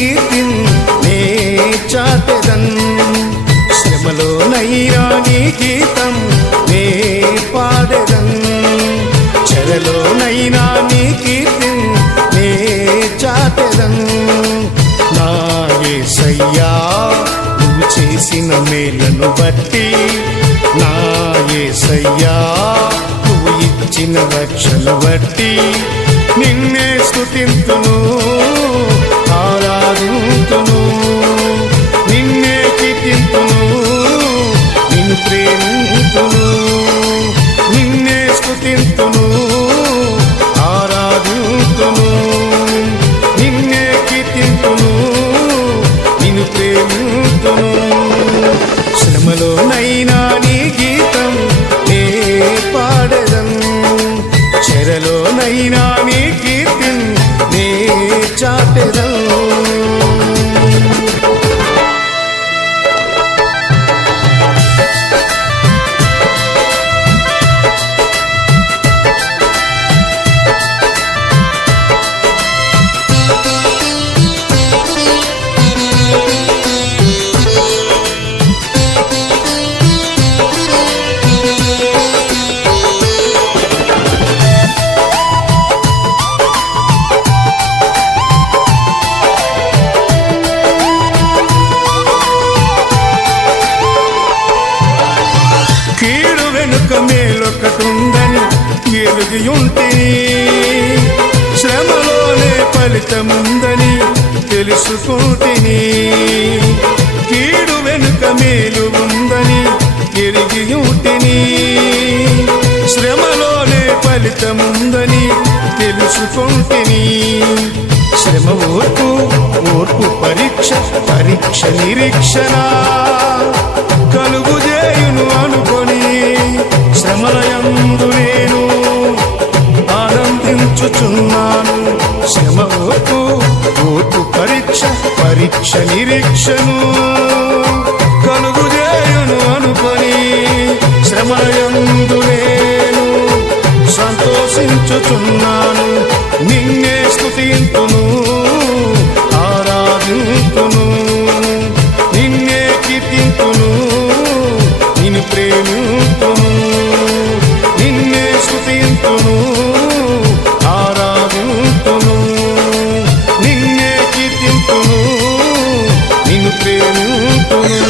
కీర్తిన్ నే చాటెదన్ శ్రమలోనైనా నీ గీతం నే పాడెదన్ చెరలోనైనా నీ కీర్తిన్ నే చాటెదన్ నా యేసయ్యా నువ్వు చేసిన మేలను బట్టి నా యేసయ్యా నువ్వు ఇచ్చిన రక్షణ బట్టి నిన్నే స్తుతింతును ఆరాధింతును నిన్నే కీర్తింతును నిన్ను ప్రేమింతును నిన్నే స్తుతింతును ఆరాధింతును నిన్నే కీర్తింతును నిన్ను ప్రేమింతును శ్రమలోనైనా నీ గీతం నే పాడెదన్ చెరలోనైనా నీ కీర్తిన్ నే చాటెదన్ మేలొకటుందని ఎరుగియుంటిని శ్రమలోనే ఫలితముందని తెలుసుకుంటిని కీడు వెనుక మేలు ఉందని ఎరిగియుంటిని శ్రమలోనే ఫలితముందని తెలుసుకుంటిని శ్రమ ఓర్పు పరీక్ష నిరీక్షణ కలుగు చేయును అనుకొని శ్రమలయందు నేను ఆనందించుచున్నాను శ్రమ ఓర్పు పరీక్ష నిరీక్షను కలుగు చేయును అనుకొని శ్రమలయందు నేను సంతోషించుచున్నాను నిన్నే స్తుతింతును ఆరాధింతును నిన్నే కీర్తింతును నిన్ను ప్రేమింతును నిన్నే స్తుతింతును ఆరాధింతును నిన్నే కీర్తింతును నిన్ను ప్రేమింతును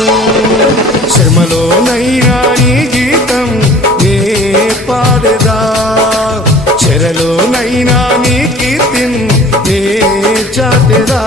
శ్రమలోనైనా నీ గీతం నే పాడెదా చెరలోనైనా నీ కీర్తిన్ నే చాటెదా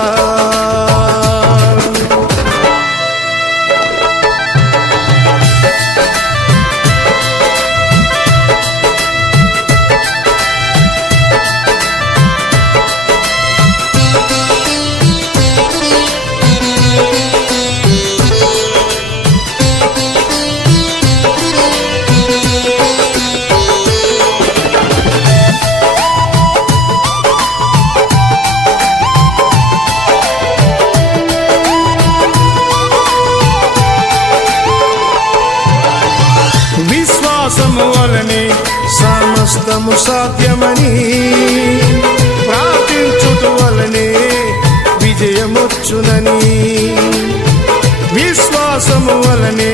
విశ్వాసము వలనే సమస్తము సాధ్యమని ప్రార్థించుట వలనే విజయమొచ్చునని విశ్వాసము వలనే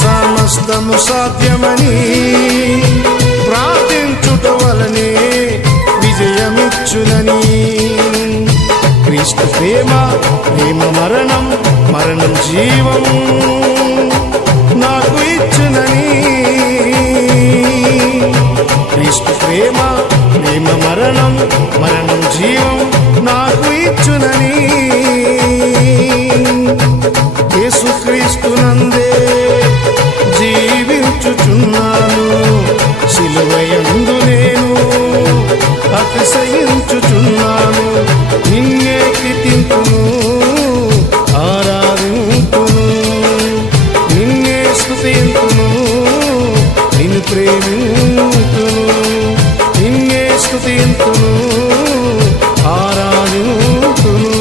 సమస్తము సాధ్యమని ప్రార్థించుట వలనే విజయమిచ్చునని క్రీస్తు ప్రేమ మరణం జీవం నాకు ఇచ్చునని క్రీస్తు ప్రేమ మరణం జీవం నాకు ఇచ్చునని యేసుక్రీస్తునందే జీవించుచున్నాను సిలువయందు నేను అతిశయించుచున్నాను నిన్నే కీర్తింతును ఆరాధింతును నిన్నే స్తుతింతును నిన్ను ప్రేమింతును నిన్నే స్తుతింతును ఆరాధింతును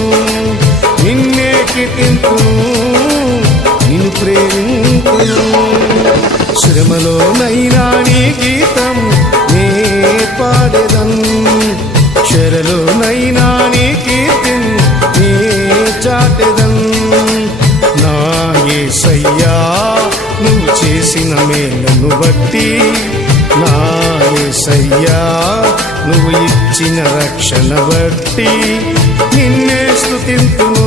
నిన్నే కీర్తింతును నిన్ను ప్రేమింతును శ్రమలోనైనా నీ గీతం నే పాడెదన్ చెరలోనైనా నీ కీర్తిన్ నే మేలను బట్టి నా యేసయ్యా నువ్వు ఇచ్చిన రక్షణ బట్టి నిన్నే స్తుతింతును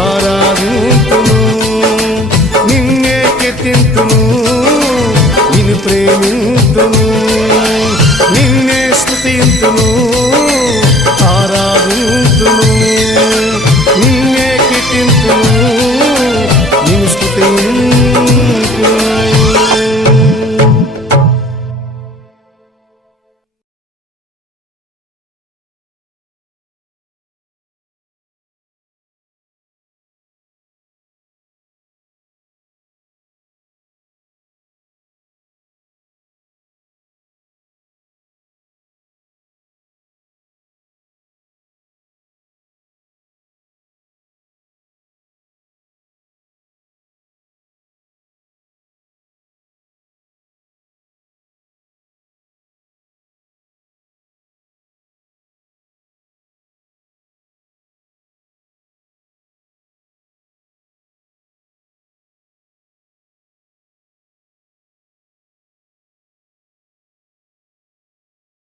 ఆరాధింతును నిన్నే కీర్తింతును నిన్ను ప్రేమింతును నిన్నే స్తుతింతును